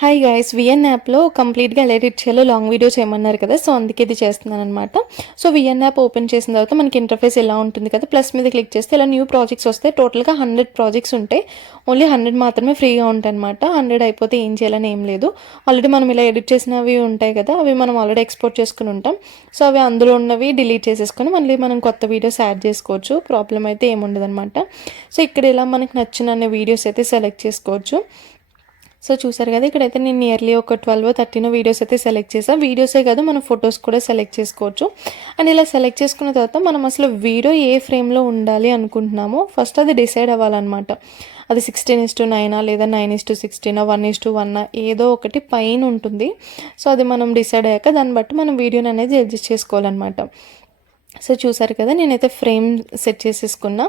Hi guys VN యాప్లో కంప్లీట్గా ఎలా ఎడిట్ చేయాలో లాంగ్ వీడియో చేయమన్నారు కదా సో అందుకే ఇది చేస్తున్నాను అనమాట సో విఎన్ యాప్ ఓపెన్ చేసిన తర్వాత మనకి ఇంటర్ఫేస్ ఎలా ఉంటుంది కదా ప్లస్ మీద క్లిక్ చేస్తే ఇలా న్యూ ప్రాజెక్ట్స్ వస్తాయి. టోటల్గా హండ్రెడ్ ప్రాజెక్ట్స్ ఉంటాయి. ఓన్లీ హండ్రెడ్ మాత్రమే ఫ్రీగా ఉంటాయి అనమాట హండ్రెడ్ అయిపోతే ఏం చేయాలని ఏం లేదు. ఆల్రెడీ మనం ఇలా ఎడిట్ చేసినవి ఉంటాయి కదా అవి మనం ఆల్రెడీ ఎక్స్పోర్ట్ చేసుకుని ఉంటాం. సో అవి అందులో ఉన్నవి డిలీట్ చేసేసుకొని మళ్ళీ మనం కొత్త వీడియోస్ యాడ్ చేసుకోవచ్చు. ప్రాబ్లం అయితే ఏముండదు అనమాట సో ఇక్కడ ఇలా మనకు నచ్చిన వీడియోస్ అయితే సెలెక్ట్ చేసుకోవచ్చు. సో చూసారు కదా ఇక్కడైతే నేను నియర్లీ ఒక ట్వెల్వ్ థర్టీన్ వీడియోస్ అయితే సెలెక్ట్ చేసాను వీడియోసే కాదు మనం ఫొటోస్ కూడా సెలెక్ట్ చేసుకోవచ్చు. అండ్ ఇలా సెలెక్ట్ చేసుకున్న తర్వాత మనం అసలు వీడియో ఏ ఫ్రేమ్లో ఉండాలి అనుకుంటున్నామో ఫస్ట్ అది డిసైడ్ అవ్వాలన్నమాట. అది సిక్స్టీన్ ఇస్ టు నైనా లేదా నైన్ ఇస్ టు సిక్స్టీనా వన్ ఇస్ టు వన్ ఏదో ఒకటి పైన ఉంటుంది. సో అది మనం డిసైడ్ అయ్యాక దాన్ని బట్టి మనం వీడియోని అనేది అడ్జస్ట్ చేసుకోవాలన్నమాట. సో చూసారు కదా నేనైతే ఫ్రేమ్ సెట్ చేసేసుకున్నా.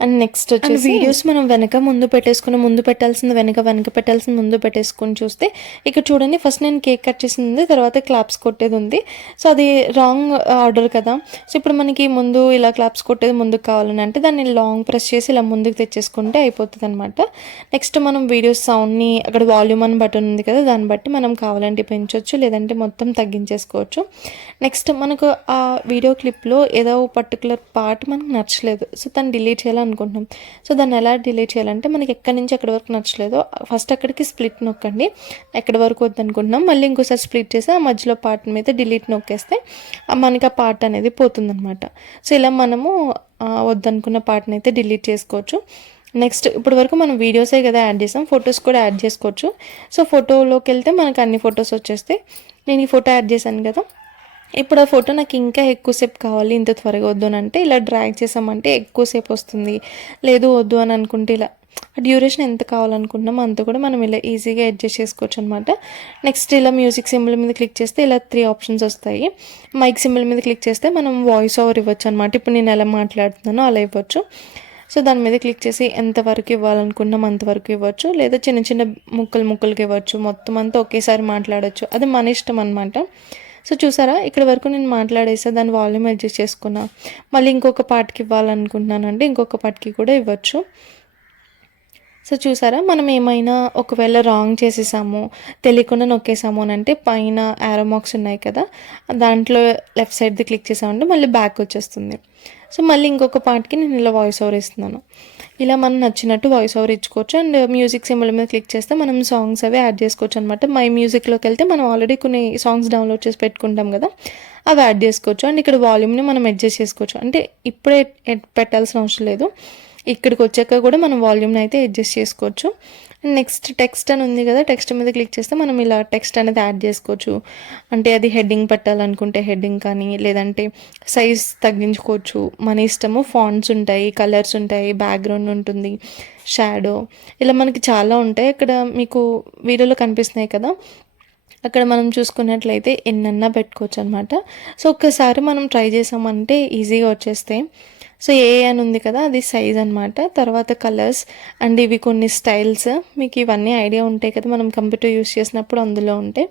అండ్ నెక్స్ట్ వచ్చేసి వీడియోస్ మనం వెనక ముందు పెట్టేసుకుని ముందు పెట్టాల్సింది వెనక వెనక పెట్టాల్సింది ముందు పెట్టేసుకుని చూస్తే ఇక్కడ చూడండి ఫస్ట్ నేను కేక్ కట్ చేసింది తర్వాత క్లాప్స్ కొట్టేది ఉంది. సో అది రాంగ్ ఆర్డర్ కదా. సో ఇప్పుడు మనకి ముందు ఇలా క్లాప్స్ కొట్టేది ముందుకు కావాలని అంటే దాన్ని లాంగ్ ప్రెస్ చేసి ఇలా ముందుకు తెచ్చేసుకుంటే అయిపోతుంది అనమాట నెక్స్ట్ మనం వీడియోస్ సౌండ్ని అక్కడ వాల్యూమ్ అని బటన్ ఉంది కదా దాన్ని బట్టి మనం కావాలంటే పెంచవచ్చు లేదంటే మొత్తం తగ్గించేసుకోవచ్చు. నెక్స్ట్ మనకు ఆ వీడియో క్లిప్లో ఏదో పర్టికులర్ పార్ట్ మనకు నచ్చలేదు. సో దాన్ని డిలీట్ అనుకుంటున్నాం. సో దాన్ని ఎలా డిలీట్ చేయాలంటే మనకి ఎక్కడి నుంచి ఎక్కడి వరకు నచ్చలేదో ఫస్ట్ అక్కడికి స్ప్లిట్ నొక్కండి. ఎక్కడి వరకు వద్దనుకుంటున్నాం. మళ్ళీ ఇంకోసారి స్ప్లిట్ చేసి ఆ మధ్యలో పార్ట్ మీద డిలీట్ నొక్కేస్తే మనకి ఆ పార్ట్ అనేది పోతుందన్నమాట. సో ఇలా మనము వద్దనుకున్న పార్ట్ని అయితే డిలీట్ చేసుకోవచ్చు. నెక్స్ట్ ఇప్పుడు వరకు మనం వీడియోసే కదా యాడ్ చేసాం. ఫొటోస్ కూడా యాడ్ చేసుకోవచ్చు. సో ఫోటోలోకి వెళ్తే మనకు అన్ని ఫొటోస్ వచ్చేస్తాయి. నేను ఈ ఫోటో యాడ్ చేశాను కదా. ఇప్పుడు ఆ ఫోటో నాకు ఇంకా ఎక్కువసేపు కావాలి ఇంత త్వరగా వద్దు అని అంటే ఇలా డ్రాగ్ చేసామంటే ఎక్కువసేపు వస్తుంది. లేదు వద్దు అని అనుకుంటే ఇలా డ్యూరేషన్ ఎంత కావాలనుకుంటున్నామో అంత కూడా మనం ఇలా ఈజీగా అడ్జస్ట్ చేసుకోవచ్చు అనమాట నెక్స్ట్ ఇలా మ్యూజిక్ సింబల్ మీద క్లిక్ చేస్తే ఇలా త్రీ ఆప్షన్స్ వస్తాయి. మైక్ సింబల్ మీద క్లిక్ చేస్తే మనం వాయిస్ ఓవర్ ఇవ్వచ్చు అనమాట ఇప్పుడు నేను ఎలా మాట్లాడుతున్నానో అలా ఇవ్వచ్చు. సో దాని మీద క్లిక్ చేసి ఎంతవరకు ఇవ్వాలనుకున్నాం అంతవరకు ఇవ్వచ్చు. లేదా చిన్న చిన్న ముక్కలు ముక్కలకి ఇవ్వచ్చు. మొత్తం అంతా ఒకేసారి మాట్లాడవచ్చు అది మన ఇష్టం అనమాట సో చూసారా? ఇక్కడ వరకు నేను మాట్లాడేసా దాని వాల్యూమ్ అడ్జస్ట్ చేసుకున్నా. మళ్ళీ ఇంకొక పార్ట్కి ఇవ్వాలనుకుంటున్నానంటే ఇంకొక పార్ట్కి కూడా ఇవ్వచ్చు. సో చూసారా? మనం ఏమైనా ఒకవేళ రాంగ్ చేసేసాము తెలియకుండా నొక్కేసాము అని అంటే పైన యారోమాక్స్ ఉన్నాయి కదా దాంట్లో లెఫ్ట్ సైడ్ది క్లిక్ చేసామంటే మళ్ళీ బ్యాక్ వచ్చేస్తుంది. సో మళ్ళీ ఇంకొక పార్ట్కి నేను ఇలా వాయిస్ ఓవర్ ఇస్తున్నాను. ఇలా మనం నచ్చినట్టు వాయిస్ ఓవర్ ఇచ్చుకోవచ్చు. అండ్ మ్యూజిక్ సింబల్ మీద క్లిక్ చేస్తే మనం సాంగ్స్ అవి యాడ్ చేసుకోవచ్చు అనమాట మై మ్యూజిక్లోకి వెళ్తే మనం ఆల్రెడీ కొన్ని సాంగ్స్ డౌన్లోడ్ చేసి పెట్టుకుంటాం కదా అవి యాడ్ చేసుకోవచ్చు. అండ్ ఇక్కడ వాల్యూమ్ని మనం అడ్జస్ట్ చేసుకోవచ్చు. అంటే ఇప్పుడే పెట్టాల్సిన అవసరం లేదు. ఇక్కడికి వచ్చాక కూడా మనం వాల్యూమ్ని అయితే అడ్జస్ట్ చేసుకోవచ్చు. నెక్స్ట్ టెక్స్ట్ అని ఉంది కదా టెక్స్ట్ మీద క్లిక్ చేస్తే మనం ఇలా టెక్స్ట్ అనేది యాడ్ చేసుకోవచ్చు. అంటే అది హెడ్డింగ్ పెట్టాలనుకుంటే హెడ్డింగ్ కానీ లేదంటే సైజ్ తగ్గించుకోవచ్చు. మన ఇష్టము ఫాంట్స్ ఉంటాయి కలర్స్ ఉంటాయి బ్యాక్గ్రౌండ్ ఉంటుంది షాడో. ఇలా మనకి చాలా ఉంటాయి. ఇక్కడ మీకు వీడియోలో కనిపిస్తున్నాయి కదా. అక్కడ మనం చూసుకున్నట్లయితే ఎన్నన్నా పెట్టుకోవచ్చు అనమాట సో ఒక్కసారి మనం ట్రై చేసామంటే ఈజీగా వచ్చేస్తాయి. సో ఏ అని ఉంది కదా అది సైజ్ అనమాట తర్వాత కలర్స్ అండ్ ఇవి కొన్ని స్టైల్స్ మీకు ఇవన్నీ ఐడియా ఉంటాయి కదా మనం కంప్యూటర్ యూస్ చేసినప్పుడు అందులో ఉంటే.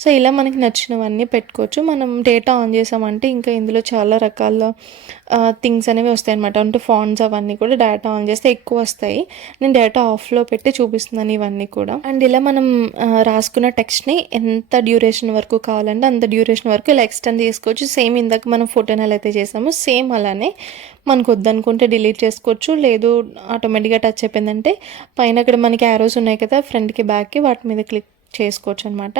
సో ఇలా మనకి నచ్చినవన్నీ పెట్టుకోవచ్చు. మనం డేటా ఆన్ చేసామంటే ఇంకా ఇందులో చాలా రకాల థింగ్స్ అనేవి వస్తాయి అనమాట అంటే ఫాన్స్ అవన్నీ కూడా డేటా ఆన్ చేస్తే ఎక్కువ వస్తాయి. నేను డేటా ఆఫ్లో పెట్టి చూపిస్తున్నాను ఇవన్నీ కూడా. అండ్ ఇలా మనం రాసుకున్న టెక్స్ట్ని ఎంత డ్యూరేషన్ వరకు కావాలంటే అంత డ్యూరేషన్ వరకు ఇలా ఎక్స్టెండ్ చేసుకోవచ్చు. సేమ్ ఇందాక మనం ఫోటోని అయితే చేసాము సేమ్ అలానే మనకు వద్దనుకుంటే డిలీట్ చేసుకోవచ్చు. లేదు ఆటోమేటిక్గా టచ్ అయిపోయిందంటే పైన అక్కడ మనకి యారోస్ ఉన్నాయి కదా ఫ్రంట్కి బ్యాక్కి వాటి మీద క్లిక్ చేసుకోవచ్చు అనమాట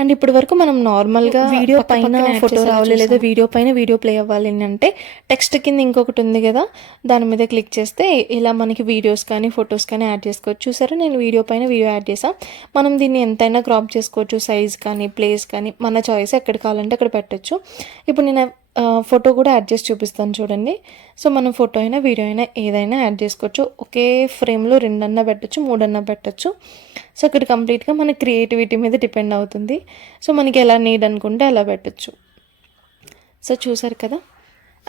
అండ్ ఇప్పటి వరకు మనం నార్మల్గా వీడియో పైన ఫోటో రావాలి లేదా వీడియో పైన వీడియో ప్లే అవ్వాలి అంటే టెక్స్ట్ కింద ఇంకొకటి ఉంది కదా దాని మీద క్లిక్ చేస్తే ఇలా మనకి వీడియోస్ కానీ ఫొటోస్ కానీ యాడ్ చేసుకోవచ్చు. చూసారా? నేను వీడియో పైన వీడియో యాడ్ చేసా మనం దీన్ని ఎంతైనా క్రాప్ చేసుకోవచ్చు సైజ్ కానీ ప్లేస్ కానీ మన చాయిస్ ఎక్కడ కావాలంటే అక్కడ పెట్టచ్చు. ఇప్పుడు నేను ఫోటో కూడా యాడ్ చేసి చూపిస్తాను చూడండి. సో మనం ఫోటో అయినా వీడియో అయినా ఏదైనా యాడ్ చేసుకోవచ్చు. ఒకే ఫ్రేమ్లో రెండన్నా పెట్టచ్చు మూడన్నా పెట్టచ్చు. సో ఇక్కడ కంప్లీట్గా మన క్రియేటివిటీ మీద డిపెండ్ అవుతుంది. సో మనకి ఎలా నీడ్ అనుకుంటే అలా పెట్టచ్చు. సో చూసారు కదా?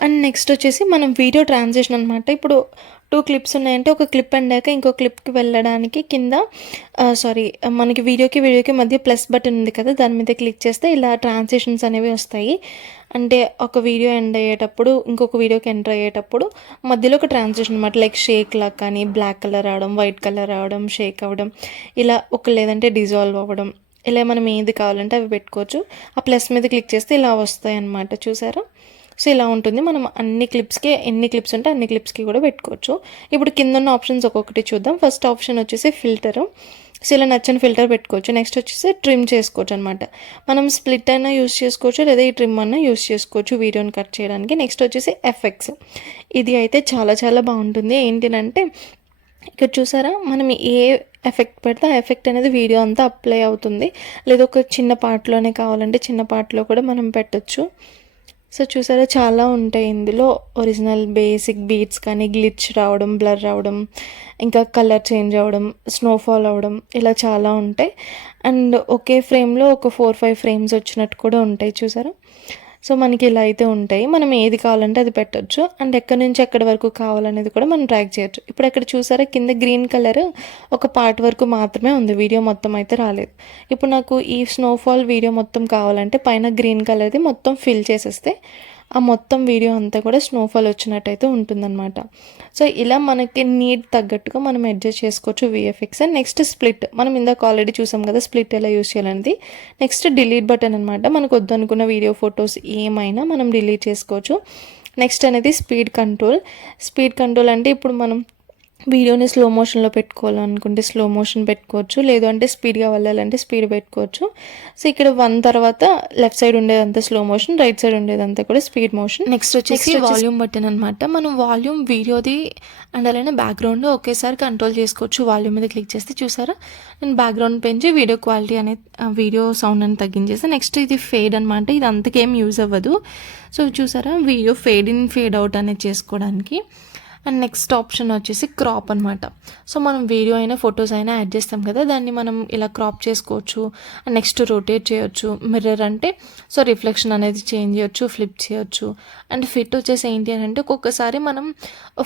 అండ్ నెక్స్ట్ వచ్చేసి మనం వీడియో ట్రాన్సిషన్ అనమాట ఇప్పుడు టూ క్లిప్స్ ఉన్నాయంటే ఒక క్లిప్ అండాక ఇంకో క్లిప్కి వెళ్ళడానికి కింద సారీ మనకి వీడియోకి వీడియోకి మధ్య ప్లస్ బటన్ ఉంది కదా దాని మీద క్లిక్ చేస్తే ఇలా ట్రాన్సిషన్స్ అనేవి వస్తాయి. అంటే ఒక వీడియో ఎండ్ అయ్యేటప్పుడు ఇంకొక వీడియోకి ఎంటర్ అయ్యేటప్పుడు మధ్యలో ఒక ట్రాన్సిషన్ అనమాట లైక్ షేక్ లా కానీ బ్లాక్ కలర్ రావడం వైట్ కలర్ రావడం షేక్ అవ్వడం ఇలా ఒక లేదంటే డిజాల్వ్ అవ్వడం ఇలా మనం ఏది కావాలంటే అవి పెట్టుకోవచ్చు. ఆ ప్లస్ మీద క్లిక్ చేస్తే ఇలా వస్తాయి అన్నమాట చూసారా? సో ఇలా ఉంటుంది. మనం అన్ని క్లిప్స్కి ఎన్ని క్లిప్స్ ఉంటే అన్ని క్లిప్స్కి కూడా పెట్టుకోవచ్చు. ఇప్పుడు కింద ఉన్న ఆప్షన్స్ ఒక్కొక్కటి చూద్దాం. ఫస్ట్ ఆప్షన్ వచ్చేసి ఫిల్టర్ సో ఇలా నచ్చని ఫిల్టర్ పెట్టుకోవచ్చు. నెక్స్ట్ వచ్చేసి ట్రిమ్ చేసుకోవచ్చు అనమాట మనం స్ప్లిట్ అయినా యూస్ చేసుకోవచ్చు లేదా ఈ ట్రిమ్ అన్నా యూస్ చేసుకోవచ్చు వీడియోని కట్ చేయడానికి. నెక్స్ట్ వచ్చేసి ఎఫెక్ట్స్ ఇది అయితే చాలా చాలా బాగుంటుంది. ఏంటంటే ఇక్కడ చూసారా? మనం ఏ ఎఫెక్ట్ పెడితే ఆ ఎఫెక్ట్ అనేది వీడియో అంతా అప్లై అవుతుంది. లేదా ఒక చిన్న పార్ట్లోనే కావాలంటే చిన్న పార్ట్లో కూడా మనం పెట్టచ్చు. సో చూసారా చాలా ఉంటాయి ఇందులో. ఒరిజినల్ బేసిక్ బీట్స్ కానీ గ్లిచ్ రావడం బ్లర్ రావడం ఇంకా కలర్ చేంజ్ అవ్వడం స్నోఫాల్ అవ్వడం ఇలా చాలా ఉంటాయి. అండ్ ఒకే ఫ్రేమ్లో ఒక ఫోర్ ఫైవ్ ఫ్రేమ్స్ వచ్చినట్టు కూడా ఉంటాయి చూసారా. సో మనకి ఇలా అయితే ఉంటాయి. మనం ఏది కావాలంటే అది పెట్టొచ్చు. అండ్ ఎక్కడి నుంచి ఎక్కడి వరకు కావాలనేది కూడా మనం ట్రాక్ చేయొచ్చు. ఇప్పుడు ఎక్కడ చూసారా కింద గ్రీన్ కలర్ ఒక పార్ట్ వరకు మాత్రమే ఉంది. వీడియో మొత్తం అయితే రాలేదు. ఇప్పుడు నాకు ఈ స్నోఫాల్ వీడియో మొత్తం కావాలంటే పైన గ్రీన్ కలర్ది మొత్తం ఫిల్ చేసేస్తే ఆ మొత్తం వీడియో అంతా కూడా స్నోఫాల్ వచ్చినట్టయితే ఉంటుందన్నమాట. సో ఇలా మనకి నీడ్ తగ్గట్టుగా మనం అడ్జస్ట్ చేసుకోవచ్చు విఎఫ్ఎక్స్ అండ్ నెక్స్ట్ స్ప్లిట్ మనం ఇందాక ఆల్రెడీ చూసాం కదా స్ప్లిట్ ఎలా యూస్ చేయాలనేది. నెక్స్ట్ డిలీట్ బటన్ అనమాట మనకు వద్దనుకున్న వీడియో ఫొటోస్ ఏమైనా మనం డిలీట్ చేసుకోవచ్చు. నెక్స్ట్ అనేది స్పీడ్ కంట్రోల్ స్పీడ్ కంట్రోల్ అంటే ఇప్పుడు మనం వీడియోని స్లో మోషన్లో పెట్టుకోవాలనుకుంటే స్లో మోషన్ పెట్టుకోవచ్చు లేదు అంటే స్పీడ్గా వెళ్ళాలంటే స్పీడ్ పెట్టుకోవచ్చు. సో ఇక్కడ వన్ తర్వాత లెఫ్ట్ సైడ్ ఉండేదంతా స్లో మోషన్ రైట్ సైడ్ ఉండేదంతా కూడా స్పీడ్ మోషన్ నెక్స్ట్ వచ్చేసి వాల్యూమ్ బటన్ అనమాట మనం వాల్యూమ్ వీడియోది అండ్ అలానే బ్యాక్గ్రౌండ్ ఒకేసారి కంట్రోల్ చేసుకోవచ్చు. వాల్యూమ్ మీద క్లిక్ చేస్తే చూసారా? నేను బ్యాక్గ్రౌండ్ పెంచి వీడియో క్వాలిటీ అనేది వీడియో సౌండ్ అని తగ్గించేసి. నెక్స్ట్ ఇది ఫేడ్ అనమాట ఇది అంతకేం యూజ్ అవ్వదు. సో చూసారా? Video fade in fade out అనేది చేసుకోవడానికి. అండ్ నెక్స్ట్ ఆప్షన్ వచ్చేసి క్రాప్ అనమాట సో మనం వీడియో అయినా ఫొటోస్ అయినా యాడ్ చేస్తాం కదా దాన్ని మనం ఇలా క్రాప్ చేసుకోవచ్చు అండ్ నెక్స్ట్ రొటేట్ చేయొచ్చు మిర్రర్ అంటే సో రిఫ్లెక్షన్ అనేది చేంజ్ చేయొచ్చు ఫ్లిప్ చేయొచ్చు. అండ్ ఫిట్ వచ్చేసి ఏంటి అని అంటే ఒక్కొక్కసారి మనం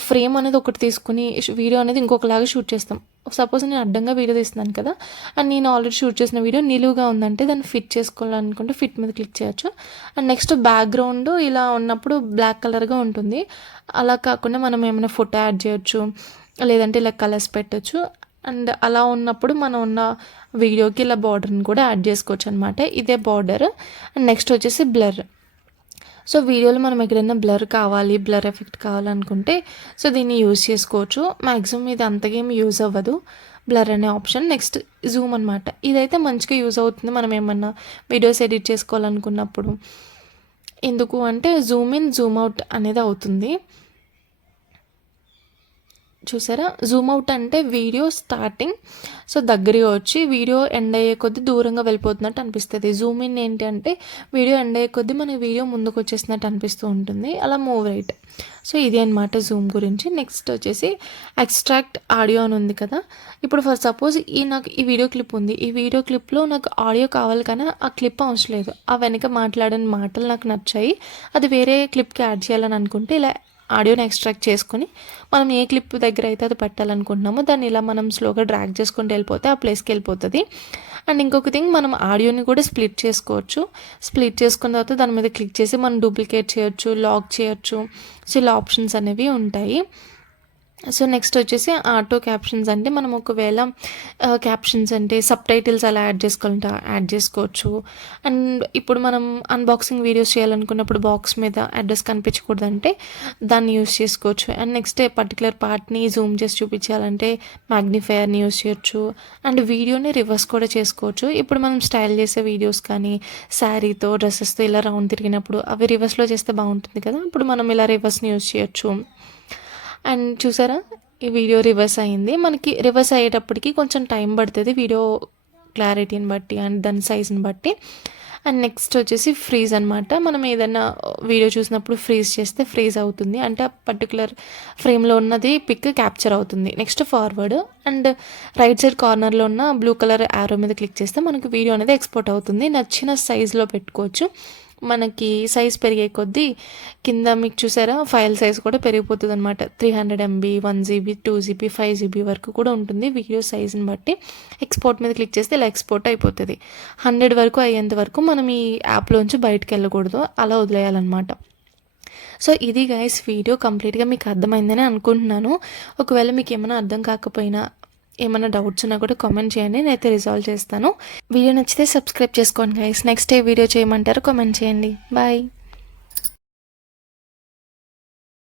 ఫ్రేమ్ అనేది ఒకటి తీసుకుని వీడియో అనేది ఇంకొకలాగా షూట్ చేస్తాం. సపోజ్ నేను అడ్డంగా వీడియో తీస్తున్నాను కదా అండ్ నేను ఆల్రెడీ షూట్ చేసిన వీడియో నిలువుగా ఉందంటే దాన్ని ఫిట్ చేసుకోవాలనుకుంటే ఫిట్ మీద క్లిక్ చేయొచ్చు. అండ్ నెక్స్ట్ బ్యాక్గ్రౌండ్ ఇలా ఉన్నప్పుడు బ్లాక్ కలర్గా ఉంటుంది. అలా కాకుండా మనం ఏమైనా ఫోటో యాడ్ చేయొచ్చు లేదంటే ఇలా కలర్స్ పెట్టచ్చు. అండ్ అలా ఉన్నప్పుడు మనం ఉన్న వీడియోకి ఇలా బార్డర్ని కూడా యాడ్ చేసుకోవచ్చు అనమాట ఇదే బార్డర్ అండ్ నెక్స్ట్ వచ్చేసి బ్లర్ సో వీడియోలో మనం ఎక్కడైనా బ్లర్ కావాలి బ్లర్ ఎఫెక్ట్ కావాలనుకుంటే సో దీన్ని యూజ్ చేసుకోవచ్చు. మ్యాక్సిమం ఇది అంతగేం యూజ్ అవ్వదు. బ్లర్ అనే ఆప్షన్. నెక్స్ట్ జూమ్ అనమాట ఇదైతే మంచిగా యూజ్ అవుతుంది. మనం ఏమన్నా వీడియోస్ ఎడిట్ చేసుకోవాలనుకున్నప్పుడు. ఎందుకు అంటే జూమ్ ఇన్ జూమ్ అవుట్ అనేది అవుతుంది. చూసారా? జూమ్ అవుట్ అంటే వీడియో స్టార్టింగ్ సో దగ్గరగా వచ్చి వీడియో ఎండ్ అయ్యే కొద్దీ దూరంగా వెళ్ళిపోతున్నట్టు అనిపిస్తుంది. జూమ్ ఇన్ ఏంటి అంటే వీడియో ఎండ్ అయ్యే కొద్దీ మనకి వీడియో ముందుకు వచ్చేసినట్టు అనిపిస్తూ ఉంటుంది. అలా మూవ్ రైట్ సో ఇది అనమాట జూమ్ గురించి. నెక్స్ట్ వచ్చేసి ఎక్స్ట్రాక్ట్ ఆడియో అని ఉంది కదా. ఇప్పుడు ఫర్ సపోజ్ ఈ నాకు ఈ వీడియో క్లిప్ ఉంది. ఈ వీడియో క్లిప్లో నాకు ఆడియో కావాలి కానీ ఆ క్లిప్ అవసరం లేదు. ఆ వెనక మాట్లాడిన మాటలు నాకు నచ్చాయి. అది వేరే క్లిప్కి యాడ్ చేయాలని అనుకుంటే ఇలా ఆడియోని ఎక్స్ట్రాక్ట్ చేసుకొని మనం ఏ క్లిప్ దగ్గర అయితే అది పెట్టాలనుకుంటున్నామో దాన్ని ఇలా మనం స్లోగా డ్రాగ్ చేసుకుంటూ వెళ్ళిపోతే ఆ ప్లేస్కి వెళ్ళిపోతుంది. అండ్ ఇంకొక థింగ్ మనం ఆడియోని కూడా స్ప్లిట్ చేసుకోవచ్చు. స్ప్లిట్ చేసుకున్న తర్వాత దాని మీద క్లిక్ చేసి మనం డూప్లికేట్ చేయొచ్చు లాక్ చేయొచ్చు. సో ఇలా ఆప్షన్స్ అనేవి ఉంటాయి. సో నెక్స్ట్ వచ్చేసి ఆటో క్యాప్షన్స్ అంటే మనం ఒకవేళ క్యాప్షన్స్ అంటే సబ్ టైటిల్స్ అలా యాడ్ చేసుకోవాలంటే యాడ్ చేసుకోవచ్చు. అండ్ ఇప్పుడు మనం అన్బాక్సింగ్ వీడియోస్ చేయాలనుకున్నప్పుడు బాక్స్ మీద అడ్రస్ కనిపించకూడదంటే దాన్ని యూస్ చేసుకోవచ్చు. అండ్ నెక్స్ట్ పర్టికులర్ పార్ట్ని జూమ్ చేసి చూపించాలంటే మ్యాగ్నిఫైయర్ని యూస్ చేయొచ్చు. అండ్ వీడియోని రివర్స్ కూడా చేసుకోవచ్చు. ఇప్పుడు మనం స్టైల్ చేసే వీడియోస్ కానీ శారీతో డ్రెస్సెస్తో ఇలా రౌండ్ తిరిగినప్పుడు అవి రివర్స్లో చేస్తే బాగుంటుంది కదా. ఇప్పుడు మనం ఇలా రివర్స్ని యూస్ చేయొచ్చు. అండ్ చూసారా? ఈ వీడియో రివర్స్ అయింది. మనకి రివర్స్ అయ్యేటప్పటికి కొంచెం టైం పడుతుంది వీడియో క్లారిటీని బట్టి అండ్ దాని సైజ్ని బట్టి. అండ్ నెక్స్ట్ వచ్చేసి ఫ్రీజ్ అనమాట మనం ఏదైనా వీడియో చూసినప్పుడు ఫ్రీజ్ చేస్తే ఫ్రీజ్ అవుతుంది. అంటే ఆ పర్టికులర్ ఫ్రేమ్లో ఉన్నది పిక్ క్యాప్చర్ అవుతుంది. Next forward and right side కార్నర్లో ఉన్న బ్లూ కలర్ యారో మీద క్లిక్ చేస్తే మనకు వీడియో అనేది ఎక్స్పోర్ట్ అవుతుంది. నచ్చిన సైజులో పెట్టుకోవచ్చు. మనకి సైజ్ పెరిగే కొద్దీ కింద మీకు చూసారా ఫైల్ సైజ్ కూడా పెరిగిపోతుంది అనమాట three hundred MB one GB two GB five GB వరకు కూడా ఉంటుంది వీడియో సైజ్ని బట్టి. ఎక్స్పోర్ట్ మీద క్లిక్ చేస్తే ఇలా ఎక్స్పోర్ట్ అయిపోతుంది. హండ్రెడ్ వరకు అయ్యేంత వరకు మనం ఈ యాప్లోంచి బయటకు వెళ్ళకూడదు. అలా వదిలేయాలన్నమాట. సో ఇది గైస్ వీడియో కంప్లీట్గా మీకు అర్థమైందని అనుకుంటున్నాను. ఒకవేళ మీకు ఏమైనా అర్థం కాకపోయినా ఏమైనా డౌట్స్ ఉన్నా కూడా కామెంట్ చేయండి నేనైతే రిజాల్వ్ చేస్తాను. వీడియో నచ్చితే సబ్స్క్రైబ్ చేసుకోండి గైస్ నెక్స్ట్ ఏ వీడియో చేయమంటారు కామెంట్ చేయండి. బాయ్